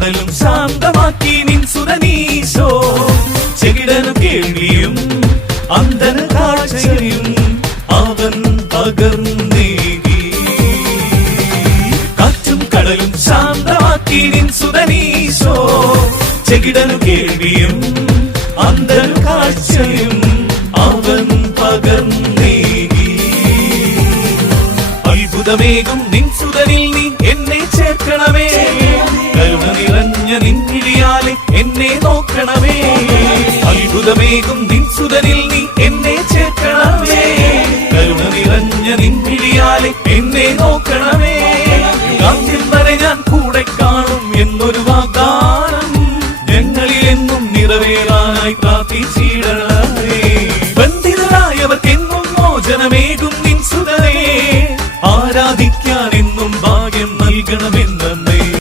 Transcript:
കടലും ശാന്തമാക്കി നിൻ സുതനീശോ. ചെകിടനു കേൾവിയും അന്ധന് കാഴ്ചയും അവൻ പകർന്നേകി. കാറ്റും കടലും ശാന്തമാക്കി നിൻ സുതനീശോ. ചെകിടനു കേൾവിയും അന്ധന് കാഴ്ചയും അവൻ പകർന്നേകി. അത്ഭുതമേകും നിൻ സുതനിൽ നീ എന്നെ ചേർക്കണമേ. കരുണ നിറഞ്ഞ നിൻ കിഴിയാലെ എന്നെ നോക്കണമേ. അത്ഭുതമേകും നിൻ സുതനിൽ